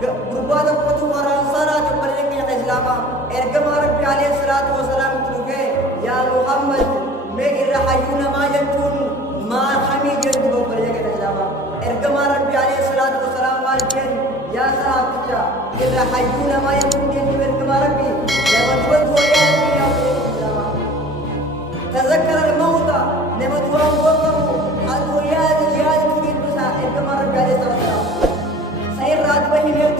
gurbata qootu waraan saraatu bareedina islaama ergama rabbi alayhi salaatu wasalaam tuufe yaa muhammad mee irra hayyuu namaa jechuun maal hamii jedhu bareedina islaama ergama rabbi alayhi salaatu wasalaam maal jeen yaa sahabicha irra hayyuu namaa jechuun jedhu ergama rabbi nama duwwatu wayyaa yaa islaama تذكر الموت لما دوام وقفوا أدويات يا تريد بسا إركما ربي عليه الصلاة والسلام سير راتبه يرد